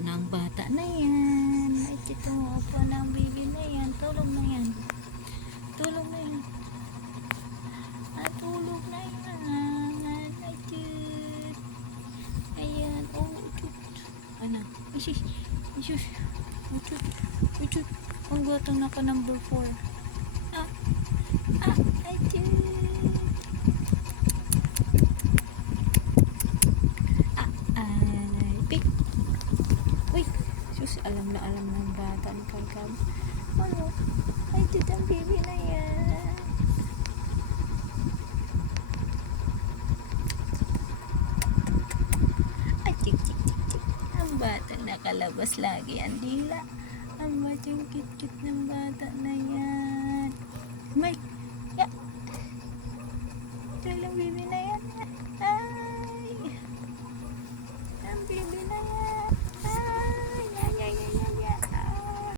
ng bata na yan. Ay, upo ng baby na yan. Tulog na yan. Tulog na yan. Tulog na yan. Ay, cute. Ayan. Oh, cute. Ano? Isus. Isus. Cute. Cute. Ang gutom na ka number 4. Ay, cute. Pick. Uy, sus, alam ng bata ni Kalkal. Ano? Ay, dito ang baby na yan. Ay, chik. Ang bata nakalabas lagi ang dila. Ang batang cute ng bata na yan. Mike,